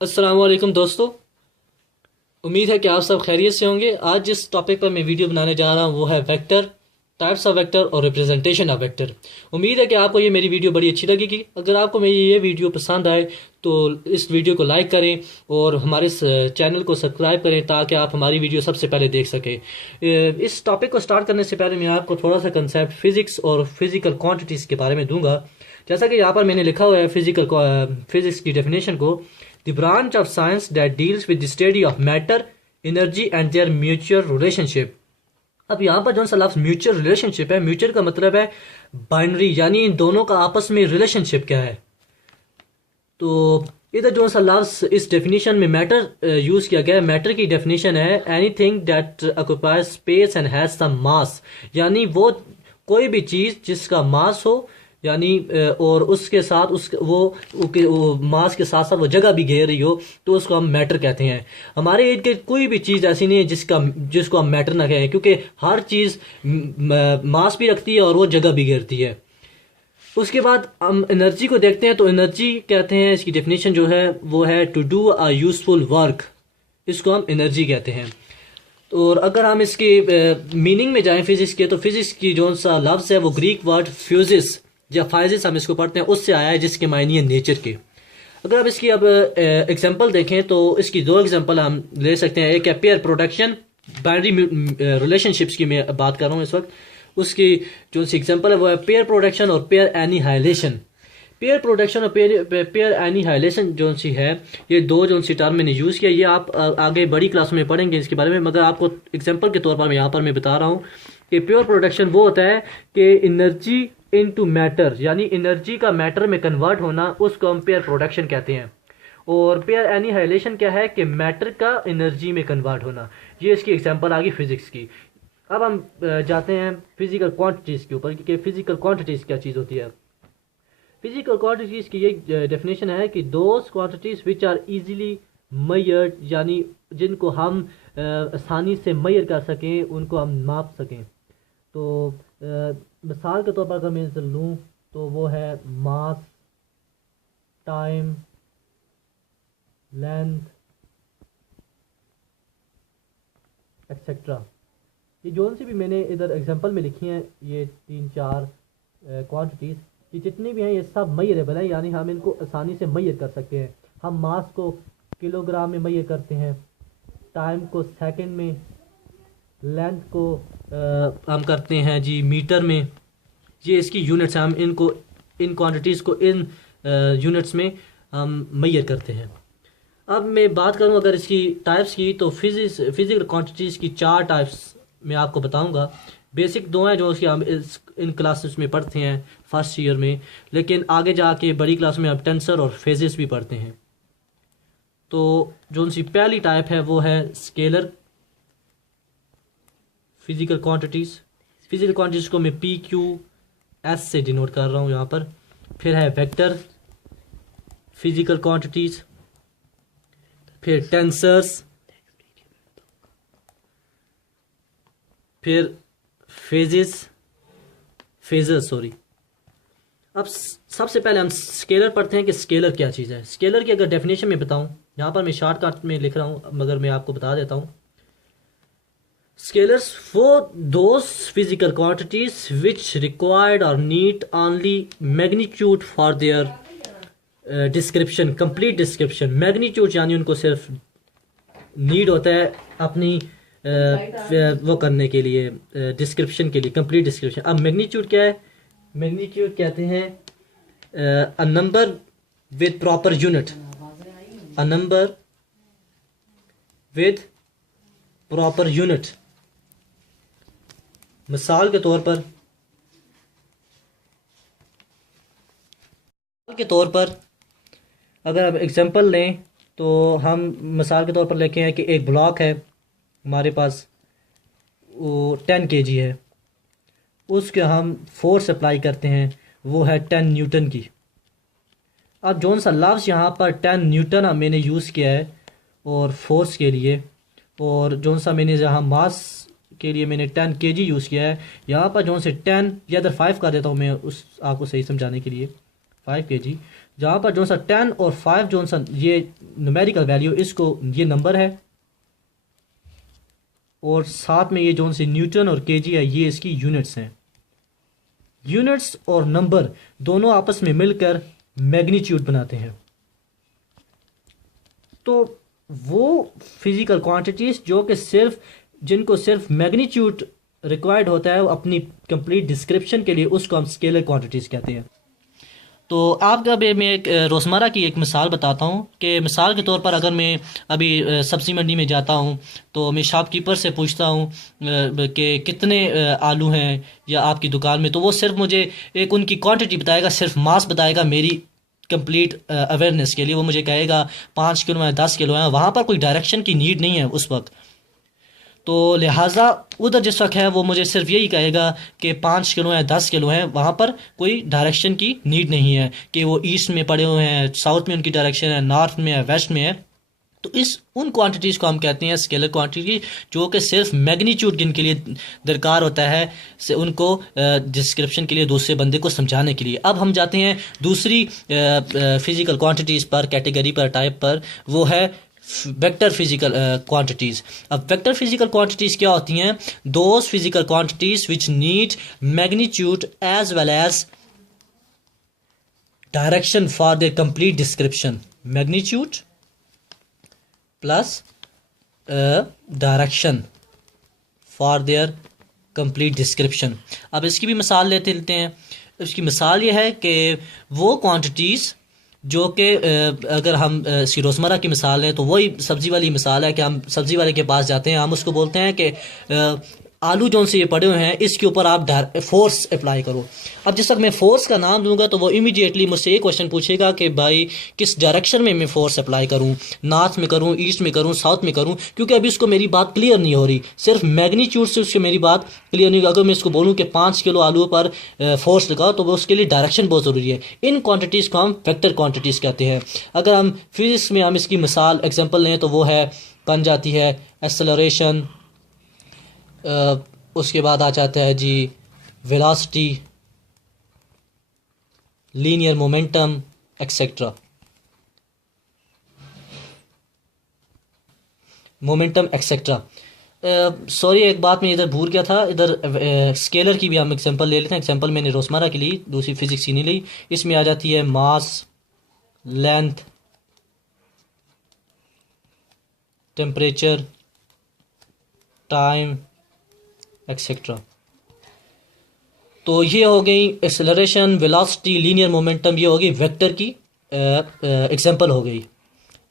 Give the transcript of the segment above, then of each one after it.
अस्सलाम वालेकुम दोस्तों। उम्मीद है कि आप सब खैरियत से होंगे। आज जिस टॉपिक पर मैं वीडियो बनाने जा रहा हूँ वो है वेक्टर, टाइप्स ऑफ वेक्टर और रिप्रेजेंटेशन ऑफ वेक्टर। उम्मीद है कि आपको ये मेरी वीडियो बड़ी अच्छी लगेगी। अगर आपको मेरी ये वीडियो पसंद आए तो इस वीडियो को लाइक करें और हमारे इस चैनल को सब्सक्राइब करें ताकि आप हमारी वीडियो सबसे पहले देख सकें। इस टॉपिक को स्टार्ट करने से पहले मैं आपको थोड़ा सा कंसेप्ट फिजिक्स और फिजिकल क्वांटिटीज़ के बारे में दूंगा। जैसा कि यहाँ पर मैंने लिखा हुआ है फिजिक्स की डेफिनेशन को, the branch of science that deals with the study of matter, energy and there mutual relationship. अब यहाँ पर जो सा लफ्ज म्यूचुअल रिलेशनशिप है, म्यूचुअल का मतलब है बाइनरी, यानी इन दोनों का आपस में रिलेशनशिप क्या है। तो इधर जो सा लफ्ज इस डेफिनेशन में मैटर यूज किया गया है, मैटर की डेफिनेशन है anything that occupies space and has some mass, यानी वो कोई भी चीज जिसका मास हो, यानी और उसके साथ वो मास के साथ साथ वो जगह भी घेर रही हो, तो उसको हम मैटर कहते हैं। हमारे इर्द गिर्द कोई भी चीज़ ऐसी नहीं है जिसको हम मैटर ना कहें, क्योंकि हर चीज़ मास भी रखती है और वो जगह भी घेरती है। उसके बाद हम एनर्जी को देखते हैं, तो एनर्जी कहते हैं, इसकी डेफिनेशन जो है वो है to do a useful work, इसको हम एनर्जी कहते हैं। और अगर हम इसके मीनिंग में जाएं फिजिक्स के, तो फिजिक्स की जो सा लफ्ज़ है वो ग्रीक वर्ड फ्यूजिस या फाइजिस हम इसको पढ़ते हैं, उससे आया है, जिसके मायने है नेचर के। अगर आप इसकी अब एग्जांपल देखें तो इसकी दो एग्जांपल हम ले सकते हैं। एक है पेयर प्रोडक्शन, बाइनरी रिलेशनशिप्स की मैं बात कर रहा हूँ इस वक्त। उसकी जो सी एग्जांपल है वो है पेयर प्रोडक्शन और पेयर एनिहाइलेशन। पेयर प्रोडक्शन और पेयर एनिहाइलेशन जो सी है, ये दो जो सी टर्म मैंने यूज़ किया, ये आप आगे बड़ी क्लास में पढ़ेंगे इसके बारे में, मगर आपको एग्जांपल के तौर पर मैं यहाँ पर मैं बता रहा हूँ कि प्योर प्रोडक्शन वो होता है कि एनर्जी इनटू मैटर, यानी एनर्जी का मैटर में कन्वर्ट होना, उसको हम पेयर प्रोडक्शन कहते हैं। और पेयर एनिहाइलेशन क्या है कि मैटर का एनर्जी में कन्वर्ट होना। ये इसकी एग्जांपल आ गई फिजिक्स की। अब हम जाते हैं फिजिकल क्वांटिटीज़ के ऊपर कि फिजिकल क्वांटिटीज़ क्या चीज़ होती है। फिजिकल क्वांटिटीज़ की ये डेफिनेशन है कि those quantities which are easily measured, यानी जिनको हम आसानी से मेजर कर सकें, उनको हम माप सकें। तो मिसाल के तौर पर अगर मैं इसे लूँ तो वो है मास, टाइम, लेंथ एक्सेट्रा। ये जोन सी भी मैंने इधर एग्जांपल में लिखी हैं, ये 3-4 क्वांटिटीज़, ये जितनी भी हैं ये सब मेजरेबल है, यानी हम इनको आसानी से मेजर कर सकते हैं। हम मास को किलोग्राम में मेजर करते हैं, टाइम को सेकंड में, लेंथ को हम करते हैं जी मीटर में। ये इसकी यूनिट्स हैं, हम इनको इन क्वांटिटीज़ को इन यूनिट्स में हम मेजर करते हैं। अब मैं बात करूं अगर इसकी टाइप्स की, तो फिजिकल क्वांटिटीज़ की 4 टाइप्स मैं आपको बताऊंगा। बेसिक 2 हैं जो उसकी हम इन क्लासेस में पढ़ते हैं फर्स्ट ईयर में, लेकिन आगे जाके बड़ी क्लास में अब टेंसर और फेजेस भी पढ़ते हैं। तो जो उनकी पहली टाइप है वो है scalar physical quantities. Physical quantities को मैं PQS से डिनोट कर रहा हूँ यहाँ पर। फिर है वेक्टर फिजिकल क्वांटिटीज़, फिर टेंसर्स, फिर फेजेस सॉरी। अब सबसे पहले हम स्केलर पढ़ते हैं कि स्केलर क्या चीज़ है। स्केलर की अगर डेफिनेशन में बताऊं, यहाँ पर मैं शॉर्टकट में लिख रहा हूँ मगर मैं आपको बता देता हूँ। Scalars for those physical quantities which required or need only magnitude for their description, complete description। magnitude यानी उनको सिर्फ नीड होता है अपनी वो करने के लिए, डिस्क्रिप्शन के लिए, कंप्लीट डिस्क्रिप्शन। अब मैग्नीट्यूड क्या है? मैग्नीट्यूड कहते हैं a number with proper unit, a number with proper unit. मिसाल के तौर पर अगर आप एग्जांपल लें तो हम मिसाल के तौर पर लेके हैं कि एक ब्लॉक है हमारे पास, वो 10 kg है, उसके हम फोर्स अप्लाई करते हैं, वो है 10 न्यूटन की। अब जौन सा लफ्ज़ यहाँ पर 10 न्यूटन मैंने यूज़ किया है और फोर्स के लिए, और जौन सा मैंने जहाँ मास के लिए मैंने 10 kg यूज़ किया है, यहाँ पर जौन से 10 या अदर 5 कर देता हूँ मैं उस आपको सही समझाने के लिए, 5 kg। जहाँ पर जो सा 10 और 5 जो सा ये न्यूमेरिकल वैल्यू, इसको ये नंबर है, और साथ में ये जो सी न्यूटन और केजी है ये इसकी यूनिट्स हैं। यूनिट्स और नंबर दोनों आपस में मिलकर मैग्नीट्यूड बनाते हैं। तो वो फिजिकल क्वांटिटीज जो कि जिनको सिर्फ मैग्नीट्यूड रिक्वायर्ड होता है अपनी कंप्लीट डिस्क्रिप्शन के लिए, उसको हम स्केलर क्वांटिटीज कहते हैं। तो आपका अभी मैं एक रोज़मर्रा की एक मिसाल बताता हूँ कि मिसाल के तौर पर अगर मैं अभी सब्ज़ी मंडी में जाता हूँ तो मैं शॉपकीपर से पूछता हूँ कि कितने आलू हैं या आपकी दुकान में, तो वो सिर्फ मुझे एक उनकी क्वांटिटी बताएगा, सिर्फ मास बताएगा मेरी कंप्लीट अवेयरनेस के लिए। वो मुझे कहेगा 5 किलो है, 10 किलो है, वहाँ पर कोई डायरेक्शन की नीड नहीं है उस वक्त। तो लिहाजा उधर जिस वक्त है वो मुझे सिर्फ यही कहेगा कि 5 किलो है, 10 किलो है, वहाँ पर कोई डायरेक्शन की नीड नहीं है कि वो ईस्ट में पड़े हुए हैं, साउथ में उनकी डायरेक्शन है, नॉर्थ में है, वेस्ट में है। तो उन क्वांटिटीज़ को हम कहते हैं स्केलर क्वांटिटी, जो कि सिर्फ मैग्नीट्यूड जिनके लिए दरकार होता है से उनको डिस्क्रिप्शन के लिए, दूसरे बंदे को समझाने के लिए। अब हम जाते हैं दूसरी फिजिकल क्वांटिटीज़ पर, कैटेगरी पर, टाइप पर, वो है वेक्टर फिजिकल क्वांटिटीज़। अब वेक्टर फिजिकल क्वांटिटीज़ क्या होती हैं? Those physical quantities which need magnitude as well as direction for their complete description. Magnitude plus direction for their complete description. अब इसकी भी मिसाल लेते हैं। इसकी मिसाल ये है कि वो क्वांटिटीज़ जो कि अगर हम इसकी रोज़मर्रा की मिसाल लें तो वही सब्ज़ी वाली मिसाल है कि हम सब्ज़ी वाले के पास जाते हैं, हम उसको बोलते हैं कि आलू जो से ये पड़े हुए हैं इसके ऊपर आप फोर्स अप्लाई करो। अब जिस वक्त मैं फोर्स का नाम दूंगा तो वो इमीडिएटली मुझसे ये क्वेश्चन पूछेगा कि भाई किस डायरेक्शन में मैं फोर्स अप्लाई करूं, नॉर्थ में करूं, ईस्ट में करूं, साउथ में करूं, क्योंकि अभी उसको मेरी बात क्लियर नहीं हो रही, सिर्फ मैग्नीट्यूड से उससे मेरी बात क्लियर नहीं। अगर मैं इसको बोलूँ कि 5 किलो आलू पर फोर्स लगाओ तो वो उसके लिए डायरेक्शन बहुत ज़रूरी है। इन क्वान्टिटीज़ को हम वेक्टर क्वान्टिटीज़ कहते हैं। अगर हम फिजिक्स में हम इसकी मिसाल एग्जाम्पल लें तो वो है बन जाती है एक्सेलरेशन, उसके बाद आ जाता है जी velocity, linear momentum etcetera. Momentum etcetera. Sorry एक बात मैं इधर भूल गया था, इधर स्केलर की भी हम एग्जांपल ले लेते हैं। एग्जांपल मैंने रोज़मर्रा के लिए, दूसरी फिजिक्स की नहीं ली। इसमें आ जाती है मास, लेंथ, टेम्परेचर, टाइम एक्सेट्रा। तो ये हो गई एक्सेलरेशन, वेलोसिटी, लीनियर मोमेंटम, ये हो गई वेक्टर की एग्जांपल हो गई।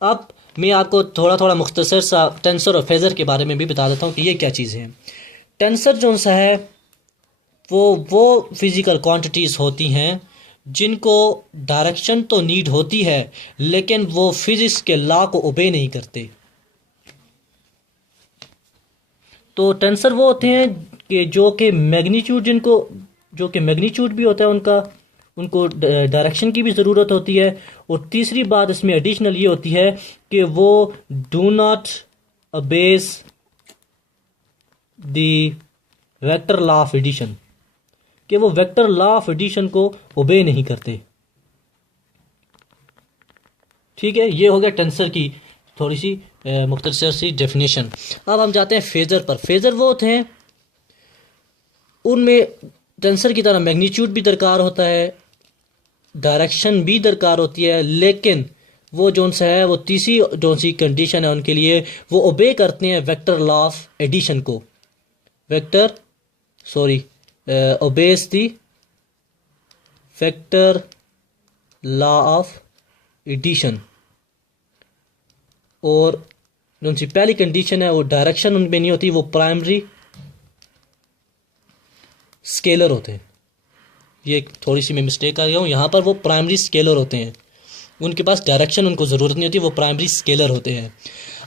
अब मैं आपको थोड़ा थोड़ा मुख्तसर सा टेंसर और फेज़र के बारे में भी बता देता हूँ कि ये क्या चीज़ें हैं। टेंसर जो सा है वो फिज़िकल क्वांटिटीज़ होती हैं जिनको डायरेक्शन तो नीड होती है लेकिन वो फिज़िक्स के लॉ को ओबे नहीं करते। तो टेंसर वो होते हैं कि जो कि मैग्नीट्यूड मैग्नीट्यूड भी होता है उनको डायरेक्शन की भी ज़रूरत होती है। और तीसरी बात इसमें एडिशनल ये होती है कि वो do not obeys the vector law of addition, कि वो वेक्टर लॉ ऑफ एडिशन को ओबे नहीं करते। ठीक है, ये हो गया टेंसर की थोड़ी सी मुख्तसर सी डेफिनेशन। अब हम जाते हैं फेज़र पर। फेज़र वो होते हैं, उनमें टेंसर की तरह मैग्नीट्यूड भी दरकार होता है, डायरेक्शन भी दरकार होती है, लेकिन वो जो सा है वो तीसरी जो सी कंडीशन है उनके लिए वो ओबे करते हैं वेक्टर लॉ ऑफ एडिशन को। Obeys the vector law of addition. और जो सी पहली कंडीशन है वो डायरेक्शन उनमें नहीं होती, वो प्राइमरी स्केलर होते हैं। ये थोड़ी सी मैं मिस्टेक कर गया हूँ, यहाँ पर वो प्राइमरी स्केलर होते हैं, उनके पास डायरेक्शन उनको ज़रूरत नहीं होती, वो प्राइमरी स्केलर होते हैं।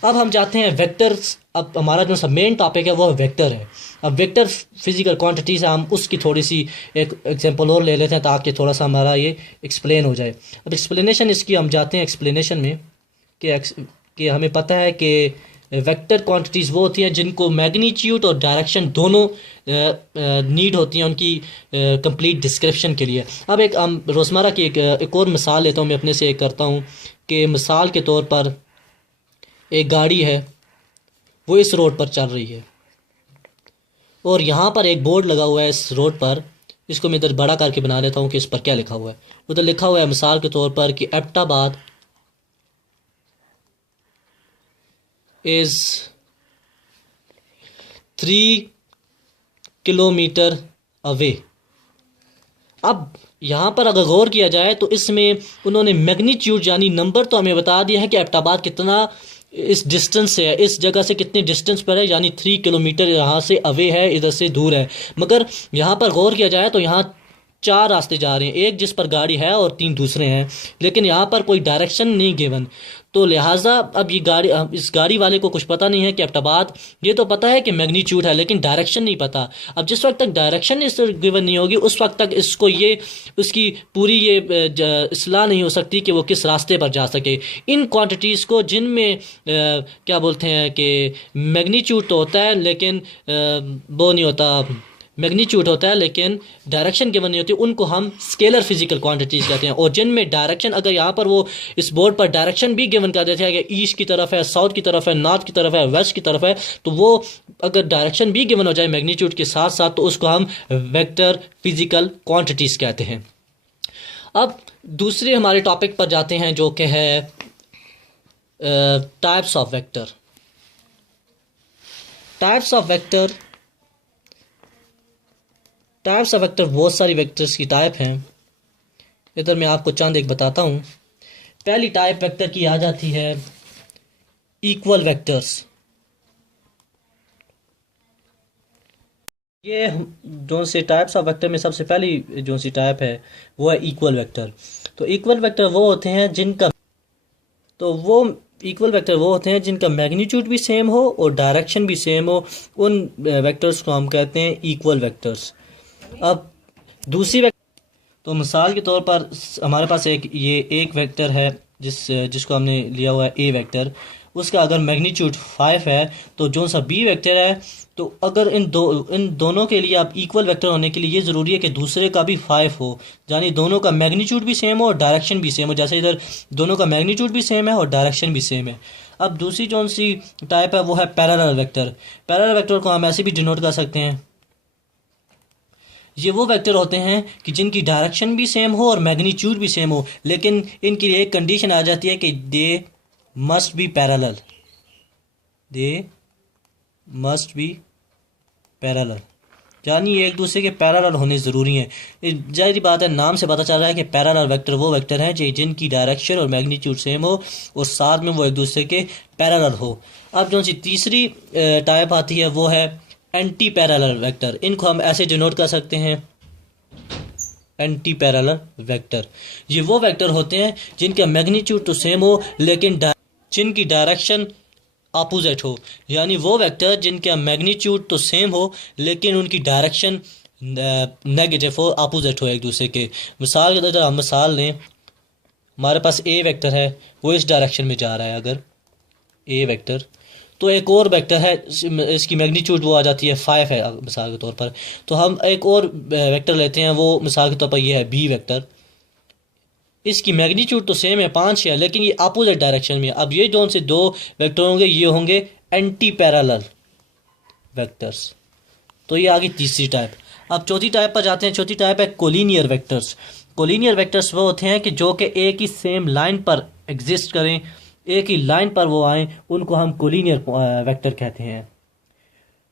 अब हम जाते हैं वेक्टर्स। अब हमारा जो सा मेन टॉपिक है वो वेक्टर है। अब वेक्टर फिजिकल क्वांटिटीज़ हम उसकी थोड़ी सी एक एग्जांपल और ले लेते हैं ताकि थोड़ा सा हमारा ये एक्सप्लेन हो जाए। अब एक्सप्लेनेशन इसकी हम जाते हैं एक्सप्लेनेशन में कि हमें पता है कि वेक्टर क्वांटिटीज़ वो होती हैं जिनको मैग्नीट्यूड और डायरेक्शन दोनों नीड होती हैं उनकी कंप्लीट डिस्क्रिप्शन के लिए। अब एक रोज़मर्रा की एक और मिसाल लेता हूँ, मैं अपने से एक करता हूँ कि मिसाल के तौर पर एक गाड़ी है, वो इस रोड पर चल रही है और यहाँ पर एक बोर्ड लगा हुआ है इस रोड पर। इसको मैं इधर बड़ा करके बना लेता हूँ कि इस पर क्या लिखा हुआ है। उधर लिखा हुआ है मिसाल के तौर पर कि एबटाबाद इज़ 3 किलोमीटर अवे। अब यहाँ पर अगर गौर किया जाए तो इसमें उन्होंने मैग्नीट्यूड यानी नंबर तो हमें बता दिया है कि एबटाबाद कितना इस डिस्टेंस से है, इस जगह से कितने डिस्टेंस पर है, यानी 3 किलोमीटर यहाँ से अवे है, इधर से दूर है। मगर यहाँ पर गौर किया जाए तो यहाँ 4 रास्ते जा रहे हैं, एक जिस पर गाड़ी है और 3 दूसरे हैं, लेकिन यहाँ पर कोई डायरेक्शन नहीं गिवन। तो लिहाजा अब ये गाड़ी, इस गाड़ी वाले को कुछ पता नहीं है कि एबटाबाद, ये तो पता है कि मैग्नीट्यूड है लेकिन डायरेक्शन नहीं पता। अब जिस वक्त तक डायरेक्शन इस गिवन नहीं होगी उस वक्त तक इसको ये उसकी पूरी ये इस्लाह नहीं हो सकती कि वो किस रास्ते पर जा सके। इन क्वांटिटीज़ को जिनमें क्या बोलते हैं कि मैग्नीट्यूड तो होता है लेकिन वो नहीं होता, मैग्नीट्यूड होता है लेकिन डायरेक्शन गिवन नहीं होती, उनको हम स्केलर फिजिकल क्वांटिटीज़ कहते हैं। और जिनमें डायरेक्शन, अगर यहाँ पर वो इस बोर्ड पर डायरेक्शन भी गिवन कर देते हैं कि ईस्ट की तरफ है, साउथ की तरफ है, नॉर्थ की तरफ है, वेस्ट की तरफ है, तो वो अगर डायरेक्शन भी गिवन हो जाए मैग्नीट्यूड के साथ साथ तो उसको हम वेक्टर फिजिकल क्वांटिटीज़ कहते हैं। अब दूसरे हमारे टॉपिक पर जाते हैं जो कि है types of vector. Types of vector बहुत सारी वेक्टर्स की टाइप हैं। इधर मैं आपको चंद एक बताता हूँ। पहली टाइप वेक्टर की आ जाती है इक्वल वेक्टर्स। ये जो से टाइप्स ऑफ वेक्टर में सबसे पहली जो सी टाइप है वो है इक्वल वेक्टर। तो इक्वल वेक्टर वो होते हैं जिनका मैग्नीट्यूड भी सेम हो और डायरेक्शन भी सेम हो, उन वेक्टर्स को हम कहते हैं इक्वल वेक्टर्स। अब दूसरी तो मिसाल के तौर पर हमारे पास एक वेक्टर है जिसको हमने लिया हुआ है ए वेक्टर। उसका अगर मैग्नीट्यूड 5 है तो जो सा बी वेक्टर है, तो अगर इन दोनों के लिए आप इक्वल वेक्टर होने के लिए ये ज़रूरी है कि दूसरे का भी 5 हो, यानी दोनों का मैग्नीट्यूड भी सेम हो और डायरेक्शन भी सेम हो। जैसे इधर दोनों का मैग्नीट्यूड भी सेम है और डायरेक्शन भी सेम है। अब दूसरी जो सी टाइप है वो है पैरेलल वेक्टर। पैरेलल वेक्टर को हम ऐसे भी डिनोट कर सकते हैं, ये वो वेक्टर होते हैं कि जिनकी डायरेक्शन भी सेम हो और मैग्नीट्यूड भी सेम हो, लेकिन इनके लिए एक कंडीशन आ जाती है कि दे मस्ट बी पैरेलल। यानी एक दूसरे के पैरेलल होने ज़रूरी हैं। जाहिर बात है, नाम से पता चल रहा है कि पैरेलल वेक्टर वो वेक्टर हैं जिनकी डायरेक्शन और मैग्नीट्यूड सेम हो और साथ में वो एक दूसरे के पैरेलल हो। अब जो सी तीसरी टाइप आती है वो है एंटी पैरेलल वेक्टर। इनको हम ऐसे डिनोट कर सकते हैं, एंटी पैरेलल वेक्टर। ये वो वेक्टर होते हैं जिनका मैग्नीट्यूड तो सेम हो लेकिन जिनकी डायरेक्शन अपोजिट हो, यानी वो वेक्टर जिनका मैग्नीट्यूड तो सेम हो लेकिन उनकी डायरेक्शन नेगेटिव हो, अपोजिट हो एक दूसरे के। मिसाल के तौर पर हम मिसाल लें, हमारे पास ए वेक्टर है, वो इस डायरेक्शन में जा रहा है अगर ए वेक्टर, तो एक और वेक्टर है इसकी मैग्नीट्यूड वो आ जाती है 5 है मिसाल के तौर पर। तो हम एक और वेक्टर लेते हैं, वो मिसाल के तौर पर ये है बी वेक्टर। इसकी मैग्नीट्यूड तो सेम है 5 है लेकिन ये अपोजिट डायरेक्शन में। अब ये जो से दो वेक्टर होंगे ये होंगे एंटी पैरेलल वेक्टर्स। तो ये आगे तीसरी टाइप। अब चौथी टाइप पर जाते हैं। चौथी टाइप है कोलिनियर वेक्टर्स। कोलिनियर वेक्टर्स वो होते हैं कि जो कि एक ही सेम लाइन पर एग्जिस्ट करें, एक ही लाइन पर वो आए, उनको हम कोलिनियर वेक्टर कहते हैं।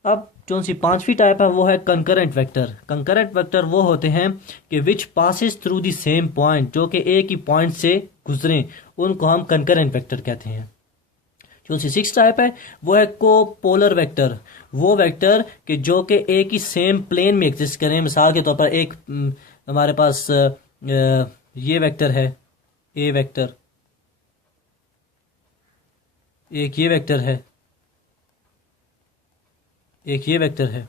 अब जो सी पांचवी टाइप है वो है कंकरेंट वेक्टर। कंकरेंट वेक्टर वो होते हैं कि which passes through the same point, जो कि एक ही पॉइंट से गुजरें, उनको हम कंकरेंट वेक्टर कहते हैं। जो सी सिक्स टाइप है वो है कोपोलर वेक्टर। वो वेक्टर कि जो कि एक ही सेम प्लेन में एग्जिस्ट करें। मिसाल के तौर पर एक हमारे पास ये वेक्टर है ए वेक्टर, एक ये वेक्टर है, एक ये वेक्टर है,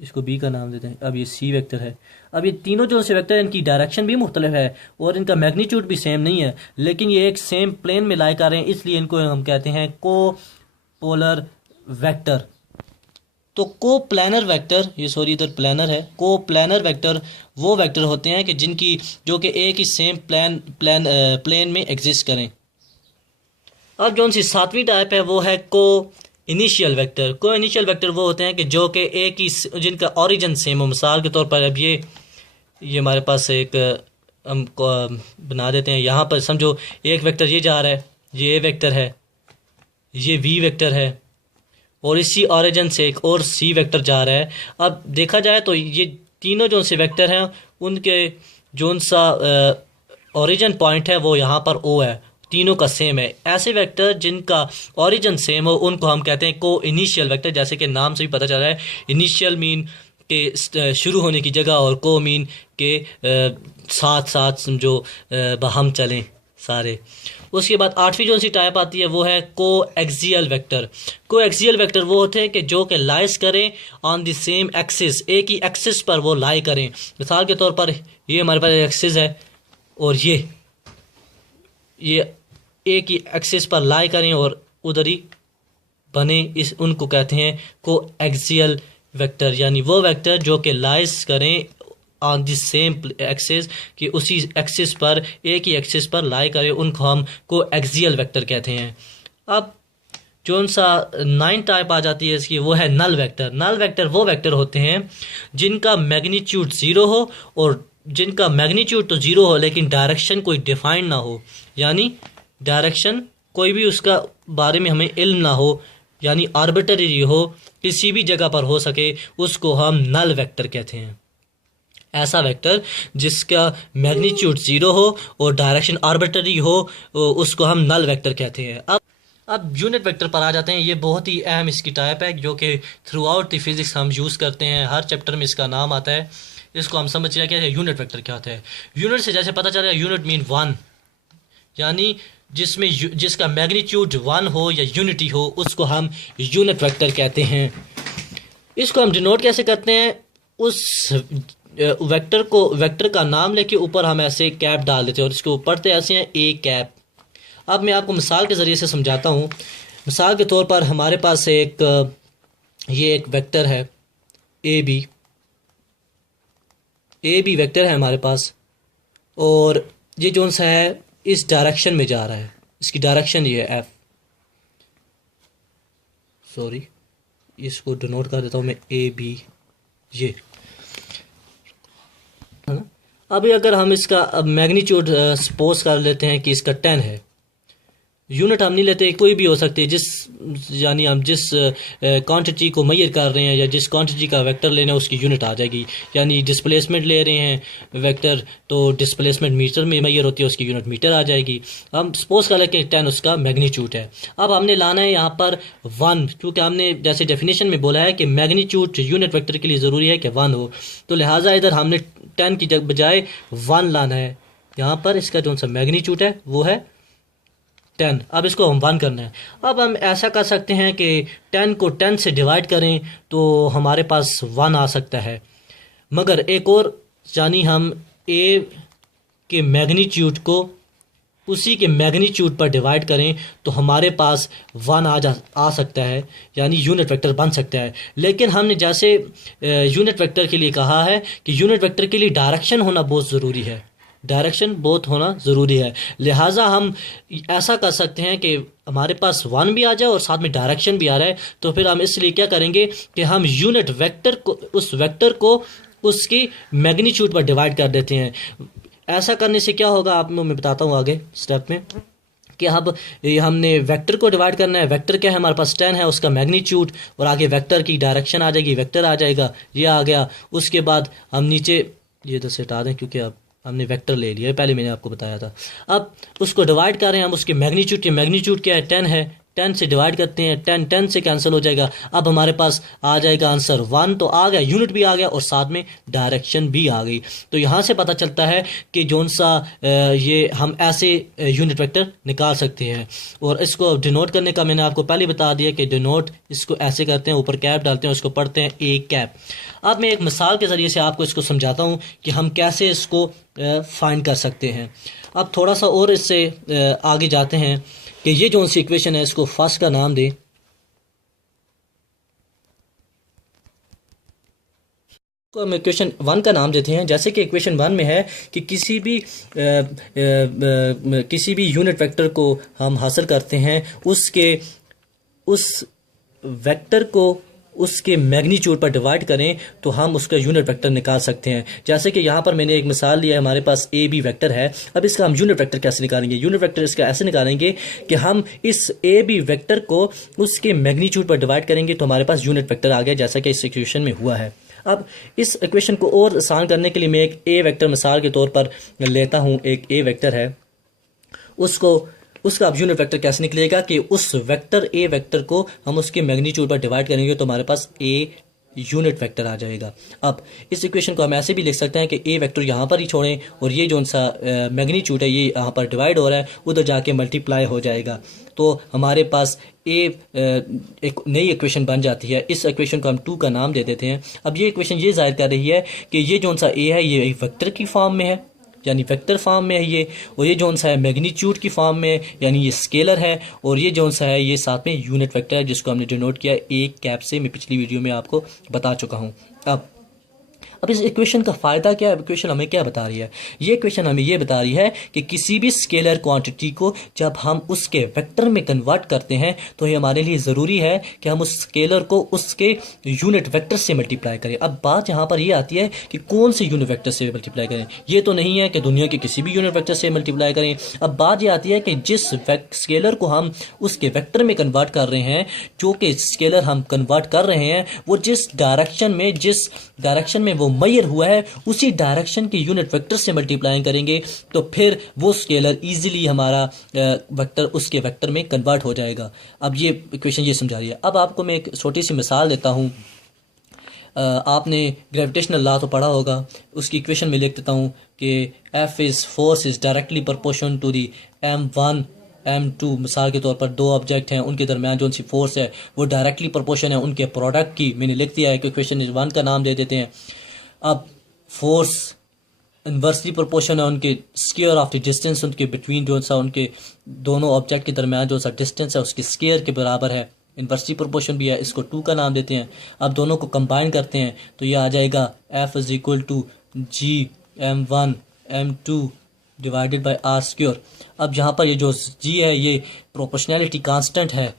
इसको बी का नाम देते हैं। अब ये सी वेक्टर है। अब ये तीनों जो से वेक्टर हैं इनकी डायरेक्शन भी मुख्तलिफ है और इनका मैग्नीट्यूड भी सेम नहीं है, लेकिन ये एक सेम प्लेन में लाई कर रहे हैं, इसलिए इनको हम कहते हैं पोलर वेक्टर। तो को प्लानर वेक्टर, ये सॉरी इधर प्लानर है, को प्लानर वेक्टर वो वेक्टर होते हैं कि जिनकी जो कि एक ही सेम प्लेन में एग्जिस्ट करें। अब जो सी सातवीं टाइप है वो है को इनिशियल वेक्टर। को इनिशियल वेक्टर वो होते हैं कि जो कि एक ही जिनका ओरिजिन सेम हो। मिसाल के तौर पर अब ये हमारे पास एक हम बना देते हैं, यहाँ पर समझो एक वेक्टर ये जा रहा है, ये ए वेक्टर है, ये वी वेक्टर है, और इसी ओरिजिन से एक और सी वेक्टर जा रहा है। अब देखा जाए तो ये तीनों जो से वेक्टर हैं उनके जो सा ओरिजिन पॉइंट है वो यहाँ पर ओ है, तीनों का सेम है। ऐसे वेक्टर जिनका ओरिजिन सेम हो उनको हम कहते हैं को इनिशियल वेक्टर। जैसे कि नाम से भी पता चल रहा है, इनिशियल मीन के शुरू होने की जगह और को मीन के साथ साथ समझो हम चलें सारे। उसके बाद आठवीं जो सी टाइप आती है वो है को एक्सियल वेक्टर। को एक्सियल वेक्टर वो होते हैं कि जो कि लाइज करें ऑन द सेम एक्सिस, एक ही एक्सिस पर वो लाई करें। मिसाल के तौर पर ये हमारे पास एक्सिस है और ये एक ही एक्सिस पर लाई करें और उधर ही बने, इस उनको कहते हैं को एक्सियल वेक्टर। यानी वो वेक्टर जो कि लाइज करें ऑन द सेम एक्सिस, कि उसी एक्सिस पर एक ही एक्सिस पर लाई करें, उनको हम को एक्सियल वेक्टर कहते हैं। अब जो सा 9 टाइप आ जाती है इसकी वो है नल वेक्टर। नल वेक्टर वो वेक्टर होते हैं जिनका मैग्नीट्यूड 0 हो और जिनका मैग्नीट्यूड तो 0 हो लेकिन डायरेक्शन कोई डिफाइंड ना हो, यानी डायरेक्शन कोई भी उसका बारे में हमें इल्म ना हो, यानी आर्बिट्ररी हो, किसी भी जगह पर हो सके, उसको हम नल वेक्टर कहते हैं। ऐसा वेक्टर जिसका मैग्नीट्यूड 0 हो और डायरेक्शन आर्बिट्ररी हो उसको हम नल वेक्टर कहते हैं। अब यूनिट वेक्टर पर आ जाते हैं। ये बहुत ही अहम इसकी टाइप है जो कि थ्रू आउट द फिजिक्स हम यूज़ करते हैं, हर चैप्टर में इसका नाम आता है। इसको हम समझ रहे हैं यूनिट वेक्टर क्या होता है। यूनिट से जैसे पता चल रहा है, यूनिट मीन 1, यानी जिसका मैग्नीट्यूड 1 हो या यूनिटी हो उसको हम यूनिट वेक्टर कहते हैं। इसको हम डिनोट कैसे करते हैं, उस वेक्टर का नाम लेके ऊपर हम ऐसे कैप डाल देते हैं और इसको पढ़ते ऐसे हैं ए कैप। अब मैं आपको मिसाल के ज़रिए से समझाता हूँ। मिसाल के तौर पर हमारे पास ये एक वेक्टर है ए बी वेक्टर है हमारे पास, और ये जो सा है इस डायरेक्शन में जा रहा है, इसकी डायरेक्शन ये है एफ। सॉरी, इसको डिनोट कर देता हूँ मैं ए बी, ये है ना। अभी अगर हम इसका मैग्नीट्यूड सपोज कर लेते हैं कि इसका 10 है, यूनिट हम नहीं लेते, कोई भी हो सकती है, यानी हम जिस क्वांटिटी को मेजर कर रहे हैं या जिस क्वांटिटी का वेक्टर लेना है उसकी यूनिट आ जाएगी। यानी डिस्प्लेसमेंट ले रहे हैं वेक्टर तो डिस्प्लेसमेंट मीटर में मेजर होती है, उसकी यूनिट मीटर आ जाएगी। हम सपोज कर लेते हैं 10 उसका मैग्नीट्यूड है। अब हमने लाना है यहाँ पर 1, क्योंकि हमने जैसे डेफिनेशन में बोला है कि मैग्नीट्यूड यूनिट वेक्टर के लिए ज़रूरी है कि 1 हो, तो लिहाजा इधर हमने 10 की बजाय 1 लाना है। यहाँ पर इसका जो सा मैग्नीट्यूड है वो है 10। अब इसको हम 1 करना है। अब हम ऐसा कर सकते हैं कि 10 को 10 से डिवाइड करें तो हमारे पास 1 आ सकता है, मगर एक और, यानी हम ए के मैग्नीट्यूड को उसी के मैग्नीट्यूड पर डिवाइड करें तो हमारे पास 1 आ सकता है, यानी यूनिट वेक्टर बन सकता है। लेकिन हमने जैसे यूनिट वेक्टर के लिए कहा है कि यूनिट वेक्टर के लिए डायरेक्शन होना बहुत ज़रूरी है, डायरेक्शन बहुत होना ज़रूरी है। लिहाजा हम ऐसा कर सकते हैं कि हमारे पास 1 भी आ जाए और साथ में डायरेक्शन भी आ रहा है, तो फिर हम इसलिए क्या करेंगे कि हम यूनिट वेक्टर को, उस वेक्टर को उसकी मैग्नीट्यूड पर डिवाइड कर देते हैं। ऐसा करने से क्या होगा आपको मैं बताता हूँ आगे स्टेप में, कि अब हमने वेक्टर को डिवाइड करना है। वेक्टर क्या है हमारे पास 10 है, उसका मैग्नीट्यूड, और आगे वेक्टर की डायरेक्शन आ जाएगी, वेक्टर आ जाएगा, ये आ गया। उसके बाद हम नीचे ये तो हटा दें क्योंकि अब हमने वेक्टर ले लिया, पहले मैंने आपको बताया था। अब उसको डिवाइड कर रहे हैं हम, उसके मैग्नीट्यूड के मैग्नीट्यूड क्या है 10 है, 10 से डिवाइड करते हैं, 10 से कैंसिल हो जाएगा। अब हमारे पास आ जाएगा आंसर 1, तो आ गया, यूनिट भी आ गया और साथ में डायरेक्शन भी आ गई। तो यहाँ से पता चलता है कि जोन सा ये हम ऐसे यूनिट वेक्टर निकाल सकते हैं। और इसको डिनोट करने का मैंने आपको पहले बता दिया कि डिनोट इसको ऐसे करते हैं, ऊपर कैप डालते हैं, उसको पढ़ते हैं ए कैप। अब मैं एक मिसाल के ज़रिए से आपको इसको समझाता हूँ कि हम कैसे इसको फाइंड कर सकते हैं। अब थोड़ा सा और इससे आगे जाते हैं कि ये जो सी इक्वेशन है इसको फर्स्ट का नाम दें, को हम इक्वेशन 1 का नाम देते हैं। जैसे कि इक्वेशन 1 में है कि किसी भी यूनिट वेक्टर को हम हासिल करते हैं, उस वेक्टर को उसके मैग्नीट्यूड पर डिवाइड करें तो हम उसका यूनिट वेक्टर निकाल सकते हैं। जैसे कि यहाँ पर मैंने एक मिसाल लिया है, हमारे पास ए बी वेक्टर है। अब इसका हम यूनिट वेक्टर कैसे निकालेंगे? यूनिट वेक्टर इसका ऐसे निकालेंगे कि हम इस ए बी वेक्टर को उसके मैग्नीट्यूड पर डिवाइड करेंगे तो हमारे पास यूनिट वेक्टर आ गया, जैसा कि इस इक्वेशन में हुआ है। अब इस इक्वेशन को और आसान करने के लिए मैं एक ए वेक्टर मिसाल के तौर पर लेता हूँ। एक ए वेक्टर है, उसका अब यूनिट वेक्टर कैसे निकलेगा कि उस वेक्टर ए वेक्टर को हम उसके मैग्नीट्यूड पर डिवाइड करेंगे तो हमारे पास ए यूनिट वेक्टर आ जाएगा। अब इस इक्वेशन को हम ऐसे भी लिख सकते हैं कि ए वेक्टर यहाँ पर ही छोड़ें और ये जो सा मैग्नीट्यूड है ये यहाँ पर डिवाइड हो रहा है, उधर जाके मल्टीप्लाई हो जाएगा, तो हमारे पास एक नई इक्वेशन बन जाती है। इस इक्वेशन को हम 2 का नाम दे देते हैं। अब ये इक्वेशन ये जाहिर कर रही है कि ये जो सा ए है ये एक वेक्टर की फॉर्म में है, यानी वेक्टर फॉर्म में है ये, और ये जो सा है मैग्नीट्यूड की फॉर्म में, यानी ये स्केलर है, और ये जो सा है ये साथ में यूनिट वेक्टर है जिसको हमने डिनोट किया एक कैप से। मैं पिछली वीडियो में आपको बता चुका हूँ। अब इस इक्वेशन का फ़ायदा क्या है? इक्वेशन हमें क्या बता रही है? ये इक्वेशन हमें ये बता रही है कि किसी भी स्केलर क्वांटिटी को जब हम उसके वेक्टर में कन्वर्ट करते हैं तो ये हमारे लिए ज़रूरी है कि हम उस स्केलर को उसके यूनिट वेक्टर से मल्टीप्लाई करें। अब बात यहाँ पर ये आती है कि कौन से यूनिट वेक्टर से मल्टीप्लाई करें। ये तो नहीं है कि दुनिया के किसी भी यूनिट वेक्टर से मल्टीप्लाई करें। अब बात ये आती है कि जिस स्केलर को हम उसके वेक्टर में कन्वर्ट कर रहे हैं, जो कि स्केलर हम कन्वर्ट कर रहे हैं वो जिस डायरेक्शन में वो मैयर हुआ है उसी डायरेक्शन के यूनिट वेक्टर से मल्टीप्लाई करेंगे तो फिर वो स्केलर इजीली हमारा वेक्टर उसके वेक्टर में कन्वर्ट हो जाएगा। अब ये इक्वेशन ये समझा रही है। अब आपको मैं एक छोटी सी मिसाल देता हूँ। आपने ग्रेविटेशनल लॉ तो पढ़ा होगा, उसकी इक्वेशन में लिख देता हूँ कि F is force is directly proportional to the M1 M2। मिसाल के तौर पर दो ऑब्जेक्ट हैं, उनके दरमियान जो सी फोर्स है वो डायरेक्टली प्रोपोर्शन है उनके प्रोडक्ट की। मैंने लिख दिया है कि इक्वेशन 1 का नाम दे देते हैं। अब फोर्स इन्वर्सली प्रोपोर्शन है उनके स्क्वायर ऑफ द डिस्टेंस, उनके बिटवीन जो सा उनके दोनों ऑब्जेक्ट के दरमियान जो सा डिस्टेंस है उसके स्क्वायर के बराबर है। इन्वर्सली प्रोपोर्शन भी है, इसको 2 का नाम देते हैं। अब दोनों को कंबाइन करते हैं तो ये आ जाएगा F is equal to G M1 M2 divided by r square. अब यहाँ पर ये जो G है ये प्रोपोर्शनैलिटी कांस्टेंट है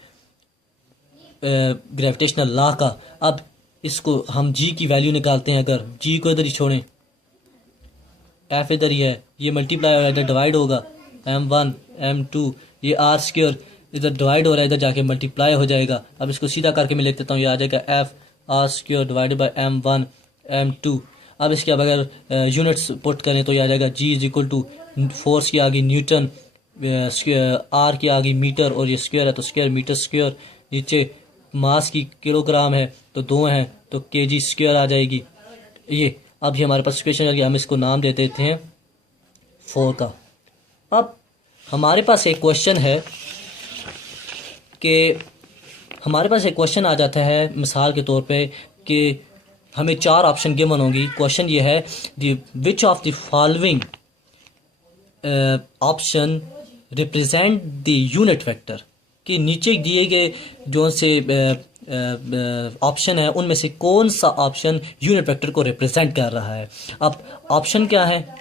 ग्रेविटेशनल लॉ का। अब इसको हम G की वैल्यू निकालते हैं। अगर G को इधर ही छोड़ें, F इधर ही है, ये मल्टीप्लाई हो रहा है इधर डिवाइड होगा, M1 M2 ये आर स्क्वायर इधर डिवाइड हो रहा है इधर जाके मल्टीप्लाई हो जाएगा। अब इसको सीधा करके मैं लिख देता हूँ, ये आ जाएगा F r square divided by M1 M2। अब इसके अब अगर यूनिट्स पुट करें तो ये आ जाएगा G is equal to force की आ गई न्यूटन, आर की आ गई मीटर, और ये स्क्वायर है तो स्क्वायर मीटर स्क्वायर, नीचे मास की किलोग्राम है तो 2 हैं तो kg स्क्वायर आ जाएगी ये। अब ये हमारे पास इक्वेशन आ गया, हम इसको नाम दे देते हैं 4 का। अब हमारे पास एक क्वेश्चन है कि हमारे पास एक क्वेश्चन आ जाता है मिसाल के तौर पे कि हमें 4 ऑप्शन गिवन होंगी। क्वेश्चन ये है which of the following option represent the unit vector, कि नीचे दिए गए जो से ऑप्शन है उनमें से कौन सा ऑप्शन यूनिट वेक्टर को रिप्रेजेंट कर रहा है। अब ऑप्शन क्या है?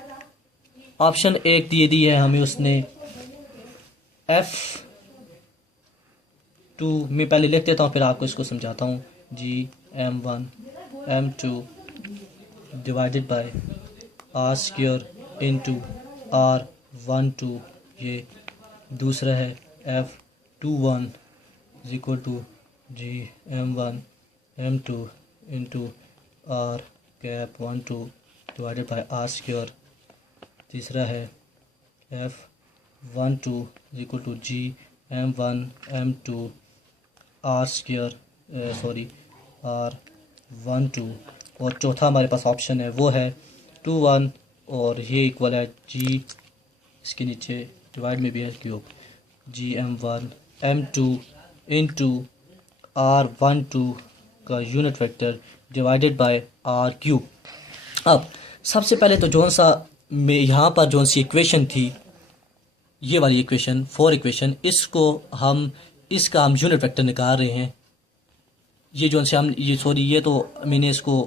ऑप्शन 1 दिए दी है हमें उसने F2, मैं पहले लिख देता हूँ फिर आपको इसको समझाता हूँ। G M1 M2 divided by R square into R12, ये दूसरा है F21 is equal to G M1 M2 into R cap 12 divided by R square. तीसरा है F12 is equal to G M1 M2 R square R12। और चौथा हमारे पास option है वो है 21 और ये इक्वल है G, इसके नीचे डिवाइड में भी है cube, G M1 M2 into R12 का unit vector divided by R cube. अब सबसे पहले तो जोन सा में यहाँ पर जोन सी इक्वेशन थी, ये वाली इक्वेशन 4 इक्वेशन, इसका हम यूनिट वेक्टर निकाल रहे हैं। ये जो से हम ये सॉरी ये तो मैंने इसको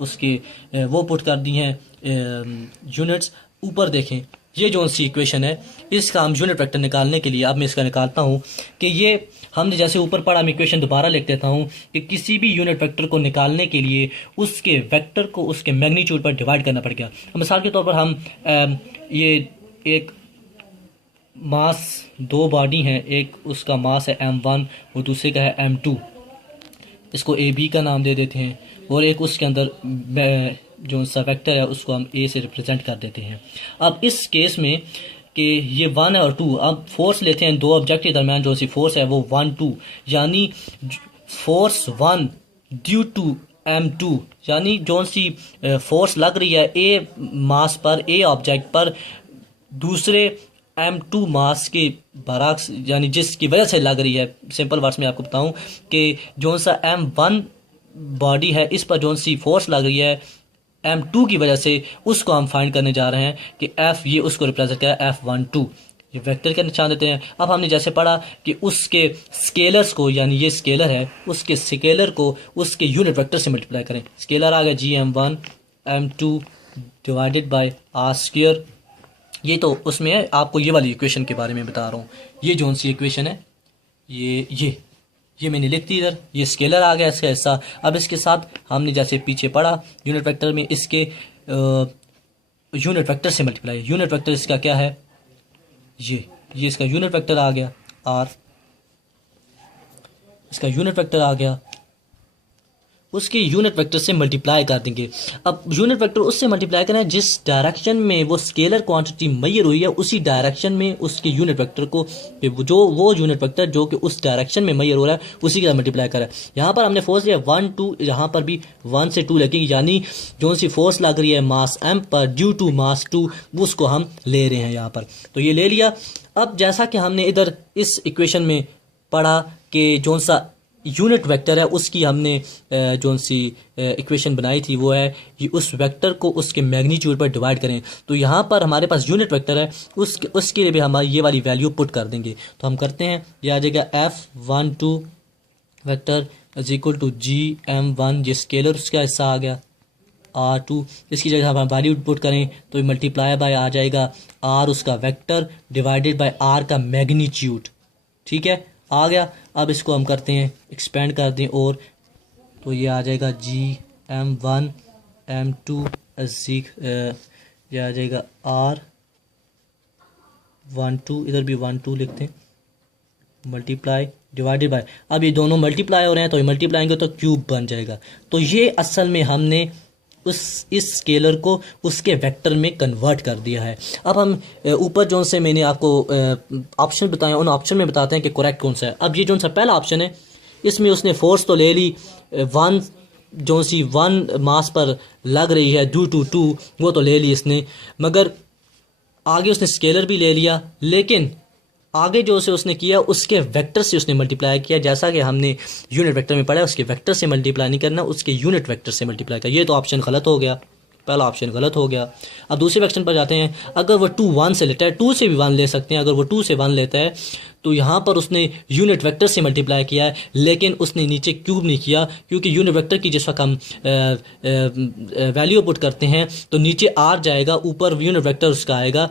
उसके वो पुट कर दी हैं यूनिट्स। ऊपर देखें ये जो सी इक्वेशन है इसका हम यूनिट वेक्टर निकालने के लिए अब मैं इसका निकालता हूँ कि ये हमने जैसे ऊपर पढ़ा, मैं इक्वेशन दोबारा लिख देता हूँ कि किसी भी यूनिट वेक्टर को निकालने के लिए उसके वेक्टर को उसके मैग्नीट्यूड पर डिवाइड करना पड़ेगा। मिसाल के तौर पर हम ये एक मास दो बॉडी हैं, एक उसका मास है m1 और दूसरे का है m2, इसको ए बी का नाम दे देते हैं, और एक उसके अंदर जो सा वेक्टर है उसको हम ए से रिप्रेजेंट कर देते हैं। अब इस केस में कि ये 1 और 2, अब फोर्स लेते हैं दो ऑब्जेक्ट के दरमियान जो सी फोर्स है वो 1 2, यानी फोर्स 1 ड्यू टू m2, यानी जो सी फोर्स लग रही है ए मास पर, ए ऑब्जेक्ट पर दूसरे m2 मास के बरक्स, यानी जिसकी वजह से लग रही है। सिंपल वर्ड्स में आपको बताऊं कि जो सा m1 बॉडी है इस पर जो सी फोर्स लग रही है m2 की वजह से, उसको हम फाइंड करने जा रहे हैं कि f ये उसको रिप्रेजेंट करें f12, ये वेक्टर का निशान देते हैं। अब हमने जैसे पढ़ा कि उसके स्केलर्स को, यानी ये स्केलर है, उसके स्केलर को उसके यूनिट वेक्टर से मल्टीप्लाई करें। स्केलर आ गया gm1 m2 divided by r square. ये तो उसमें है, आपको ये वाली इक्वेशन के बारे में बता रहा हूँ। ये जो सी इक्वेशन है ये मैंने लिख दी इधर, ये स्केलर आ गया इसका हिस्सा। अब इसके साथ हमने जैसे पीछे पढ़ा यूनिट वेक्टर में इसके यूनिट वेक्टर से मल्टीप्लाई। यूनिट वेक्टर इसका क्या है, ये इसका यूनिट वेक्टर आ गया r, इसका यूनिट वेक्टर आ गया, उसके यूनिट वेक्टर से मल्टीप्लाई कर देंगे। अब यूनिट वेक्टर उससे मल्टीप्लाई करना है जिस डायरेक्शन में वो स्केलर क्वांटिटी मैयर हुई है, उसी डायरेक्शन में उसके यूनिट वेक्टर को, वो यूनिट वेक्टर जो कि उस डायरेक्शन में मैयर हो रहा है उसी के साथ मल्टीप्लाई करा। यहाँ पर हमने फोर्स लिया 1 2, यहाँ पर भी 1 से 2 लगेगी, यानी जो सी फोर्स लग रही है मास m पर ड्यू टू मास 2, उसको हम ले रहे हैं यहाँ पर। तो ये ले लिया। अब जैसा कि हमने इधर इस इक्वेशन में पढ़ा कि जो सा यूनिट वेक्टर है उसकी हमने जो सी इक्वेशन बनाई थी वो है कि उस वेक्टर को उसके मैग्नीट्यूड पर डिवाइड करें। तो यहाँ पर हमारे पास यूनिट वेक्टर है, उसके लिए भी हम ये वाली वैल्यू पुट कर देंगे। तो हम करते हैं, ये आ जाएगा f12 vector is equal to gm1, ये स्केलर उसका हिस्सा आ गया r2, इसकी जगह हम वैल्यू पुट करें तो मल्टीप्लाई बाय आ जाएगा r उसका वेक्टर डिवाइडेड बाय r का मैग्नीट्यूड। ठीक है, आ गया। अब इसको हम करते हैं एक्सपेंड कर दें और, तो ये आ जाएगा gm1 m2 ये आ जाएगा r12, इधर भी 1 2 लिखते हैं, मल्टीप्लाई डिवाइडेड बाय, अब ये दोनों मल्टीप्लाई हो रहे हैं तो ये मल्टीप्लाएंगे तो क्यूब बन जाएगा। तो ये असल में हमने इस स्केलर को उसके वेक्टर में कन्वर्ट कर दिया है। अब हम ऊपर जो से मैंने आपको ऑप्शन बताए उन ऑप्शन में बताते हैं कि करेक्ट कौन सा है। अब ये जो सा पहला ऑप्शन है इसमें उसने फोर्स तो ले ली 1, जो सी 1 मास पर लग रही है ड्यू टू 2, वो तो ले ली इसने, मगर आगे उसने स्केलर भी ले लिया, लेकिन आगे जो से उसने किया उसके वेक्टर से उसने मल्टीप्लाई किया। जैसा कि हमने यूनिट वेक्टर में पढ़ा, उसके वेक्टर से मल्टीप्लाई नहीं करना, उसके यूनिट वेक्टर से मल्टीप्लाई करना। ये तो ऑप्शन गलत हो गया, पहला ऑप्शन गलत हो गया। अब दूसरे ऑप्शन पर जाते हैं। अगर वो 2 1 से लेता है, 2 से भी 1 ले सकते हैं, अगर वो 2 से 1 लेता है तो यहाँ पर उसने यूनिट वेक्टर से मल्टीप्लाई किया है, लेकिन उसने नीचे क्यूब नहीं किया, क्योंकि यूनिट वेक्टर की जिस वक्त हम वैल्यू पुट करते हैं तो नीचे r जाएगा, ऊपर यूनिट वेक्टर उसका आएगा,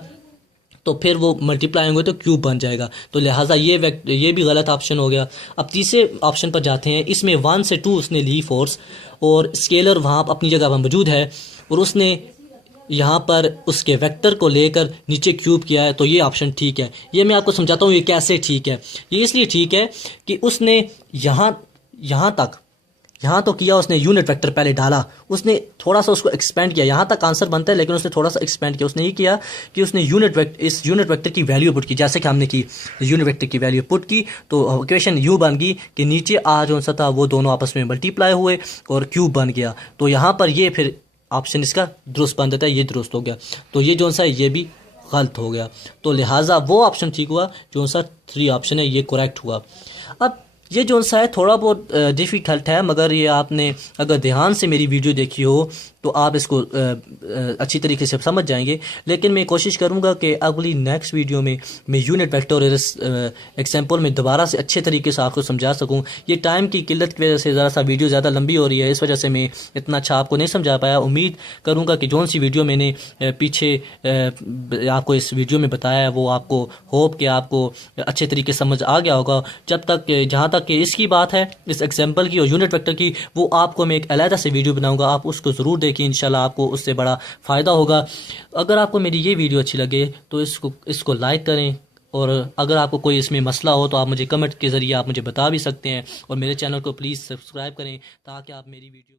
तो फिर वो मल्टीप्लाई होंगे तो क्यूब बन जाएगा। तो लिहाजा ये भी गलत ऑप्शन हो गया। अब तीसरे ऑप्शन पर जाते हैं। इसमें 1 से 2 उसने ली फोर्स और स्केलर वहाँ अपनी जगह पर मौजूद है और उसने यहाँ पर उसके वेक्टर को लेकर नीचे क्यूब किया है, तो ये ऑप्शन ठीक है। ये मैं आपको समझाता हूँ ये कैसे ठीक है। ये इसलिए ठीक है कि उसने यहाँ तो किया, उसने यूनिट वेक्टर पहले डाला, उसने थोड़ा सा उसको एक्सपेंड किया, यहाँ तक आंसर बनता है लेकिन उसने थोड़ा सा एक्सपेंड किया। उसने ये किया कि उसने इस यूनिट वेक्टर की वैल्यू पुट की, जैसे कि हमने की यूनिट वेक्टर की वैल्यू पुट की तो इक्वेशन यू बन गई कि नीचे आ जो सा था वो दोनों आपस में मल्टीप्लाई हुए और क्यूब बन गया। तो यहाँ पर ये फिर ऑप्शन इसका दुरुस्त बन देता है, ये दुरुस्त हो गया। तो ये जो सा ये भी गलत हो गया, तो लिहाजा वो ऑप्शन ठीक हुआ, जो सा 3 ऑप्शन है ये करेक्ट हुआ। अब ये जो सा है थोड़ा बहुत डिफ़िकल्ट है, मगर ये आपने अगर ध्यान से मेरी वीडियो देखी हो तो आप इसको अच्छी तरीके से समझ जाएंगे। लेकिन मैं कोशिश करूँगा कि अगली नेक्स्ट वीडियो में मैं यूनिट वेक्टर और एग्जाम्पल में दोबारा से अच्छे तरीके से आपको समझा सकूँ। ये टाइम की किल्लत की वजह से ज़रा सा वीडियो ज़्यादा लंबी हो रही है, इस वजह से मैं इतना अच्छा आपको नहीं समझा पाया। उम्मीद करूँगा कि जौन सी वीडियो मैंने पीछे आपको इस वीडियो में बताया है वो आपको होप कि आपको अच्छे तरीके से समझ आ गया होगा। जब तक जहाँ तक कि इसकी बात है, इस एग्जाम्पल की और यूनिट वेक्टर की, वो आपको मैं एक अलहदा से वीडियो बनाऊंगा, आप उसको ज़रूर देखिए, इंशाल्लाह आपको उससे बड़ा फ़ायदा होगा। अगर आपको मेरी ये वीडियो अच्छी लगे तो इसको लाइक करें, और अगर आपको कोई इसमें मसला हो तो आप मुझे कमेंट के ज़रिए आप मुझे बता भी सकते हैं, और मेरे चैनल को प्लीज़ सब्सक्राइब करें ताकि आप मेरी वीडियो